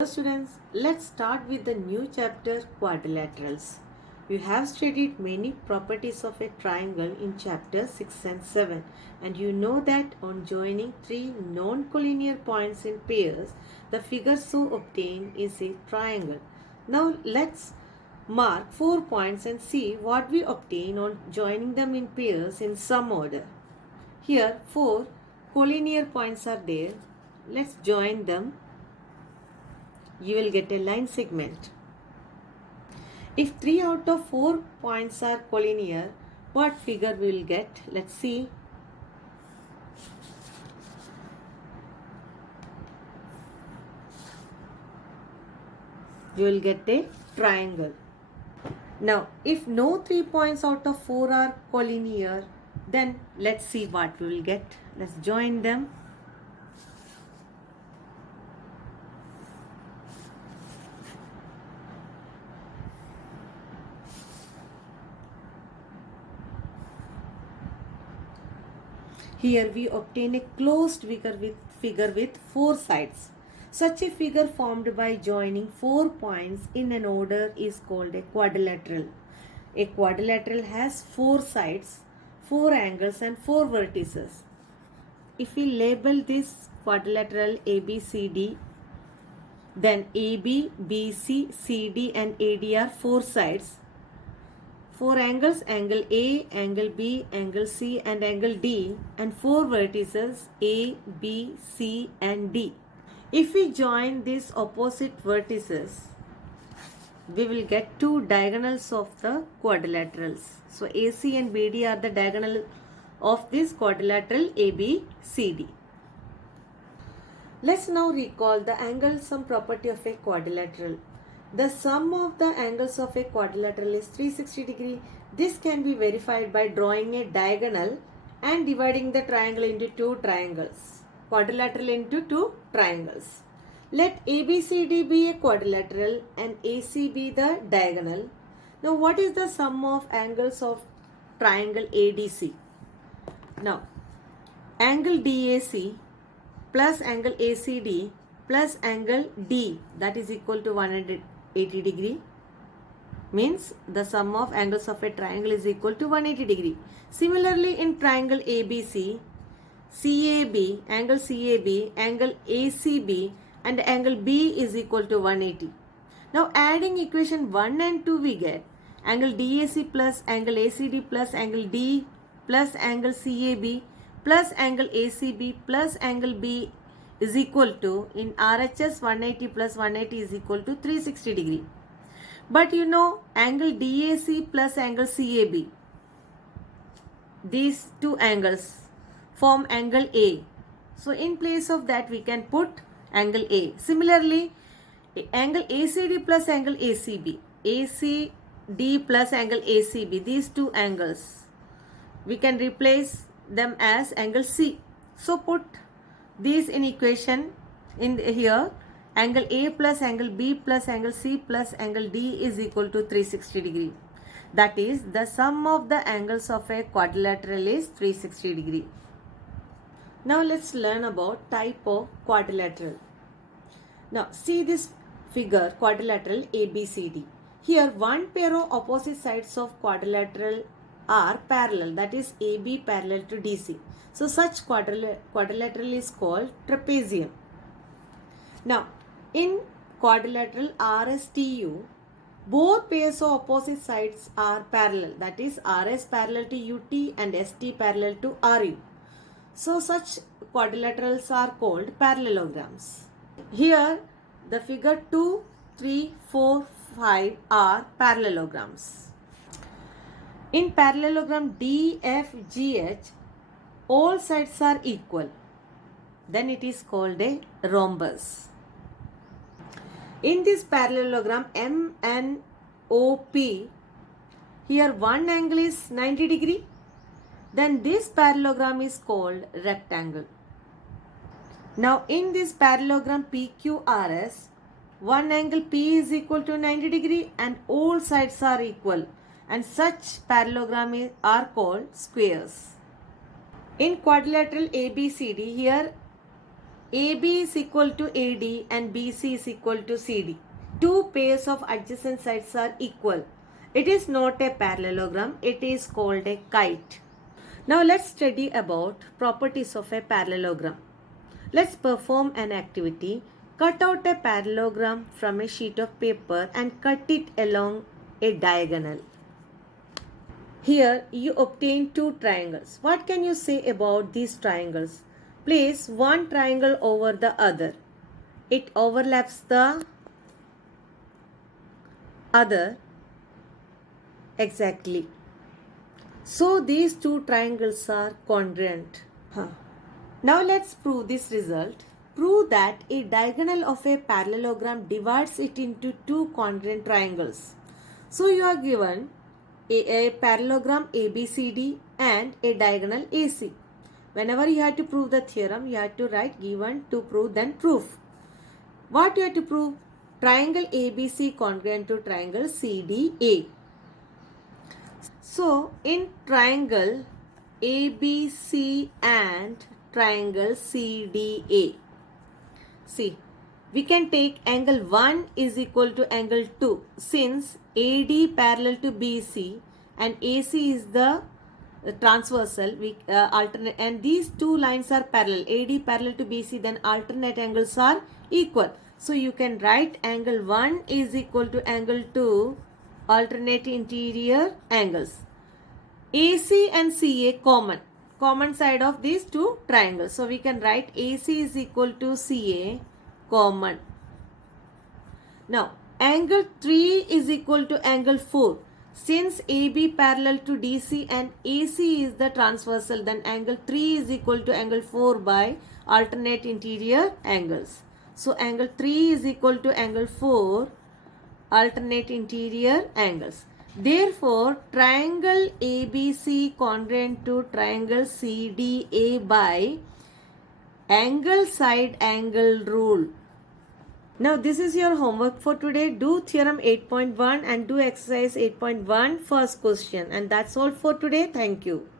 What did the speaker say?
Hello students, let's start with the new chapter quadrilaterals. You have studied many properties of a triangle in chapter 6 and 7 and you know that on joining three non-collinear points in pairs, the figure so obtained is a triangle. Now let's mark 4 points and see what we obtain on joining them in pairs in some order. Here 4 collinear points are there. Let's join them. You will get a line segment. If 3 out of 4 points are collinear, what figure we will get? Let's see. You will get a triangle. Now, if no 3 points out of 4 are collinear, then let's see what we will get. Let's join them. Here we obtain a closed figure with 4 sides. Such a figure formed by joining 4 points in an order is called a quadrilateral. A quadrilateral has 4 sides, 4 angles and 4 vertices. If we label this quadrilateral ABCD, then AB, BC, CD and AD are 4 sides. 4 angles, angle A, angle B, angle C and angle D, and 4 vertices A, B, C and D. If we join these opposite vertices, we will get 2 diagonals of the quadrilaterals. So AC and BD are the diagonal of this quadrilateral ABCD. Let's now recall the angle sum property of a quadrilateral. The sum of the angles of a quadrilateral is 360 degree. This can be verified by drawing a diagonal and dividing the triangle into 2 triangles. Quadrilateral into 2 triangles. Let ABCD be a quadrilateral and AC be the diagonal. Now what is the sum of angles of triangle ADC? Now angle DAC plus angle ACD plus angle D, that is equal to 180 degree, means the sum of angles of a triangle is equal to 180 degree. Similarly in triangle ABC, CAB, angle CAB, angle ACB and angle B is equal to 180. Now adding equation 1 and 2 we get angle DAC plus angle ACD plus angle D plus angle CAB plus angle ACB plus angle B is equal to, in RHS 180 plus 180 is equal to 360 degree. But you know angle DAC plus angle CAB, these two angles form angle A. So in place of that we can put angle A. Similarly angle ACD plus angle ACB, ACD plus angle ACB, these two angles we can replace them as angle C. So put these in equation in here, angle A plus angle B plus angle C plus angle D is equal to 360 degree. That is, the sum of the angles of a quadrilateral is 360 degree. Now let's learn about type of quadrilateral. Now see this figure, quadrilateral ABCD. Here one pair of opposite sides of quadrilateral are parallel, that is AB parallel to DC. So such quadrilateral is called trapezium. Now in quadrilateral RSTU, both pairs of opposite sides are parallel, that is RS parallel to UT and ST parallel to RU. So such quadrilaterals are called parallelograms. Here the figure 2, 3, 4, 5 are parallelograms. In parallelogram DFGH, all sides are equal. Then it is called a rhombus. In this parallelogram MNOP, here one angle is 90 degree. Then this parallelogram is called rectangle. Now in this parallelogram PQRS, one angle P is equal to 90 degree and all sides are equal, and such parallelogram are called squares. In quadrilateral ABCD, here AB is equal to AD and BC is equal to CD. Two pairs of adjacent sides are equal. It is not a parallelogram, it is called a kite. Now let's study about properties of a parallelogram. Let's perform an activity. Cut out a parallelogram from a sheet of paper and cut it along a diagonal. Here you obtain two triangles. What can you say about these triangles? Place one triangle over the other. It overlaps the other exactly. So these two triangles are congruent. Now let's prove this result. Prove that a diagonal of a parallelogram divides it into two congruent triangles. So you are given a parallelogram ABCD and a diagonal AC. Whenever you have to prove the theorem, you have to write given to prove then proof. What you have to prove? Triangle ABC congruent to triangle CDA. So in triangle ABC and triangle CDA, see, we can take angle 1 is equal to angle 2 since AD parallel to BC and AC is the transversal. We alternate, and these two lines are parallel. AD parallel to BC, then alternate angles are equal. So you can write angle 1 is equal to angle 2 alternate interior angles. AC and CA common side of these two triangles. So we can write AC is equal to CA common. Now angle 3 is equal to angle 4. Since AB parallel to DC and AC is the transversal, then angle 3 is equal to angle 4 by alternate interior angles. So angle 3 is equal to angle 4 alternate interior angles. Therefore, triangle ABC congruent to triangle CDA by angle side angle rule. Now this is your homework for today. Do theorem 8.1 and do exercise 8.1 first question, and that's all for today. Thank you.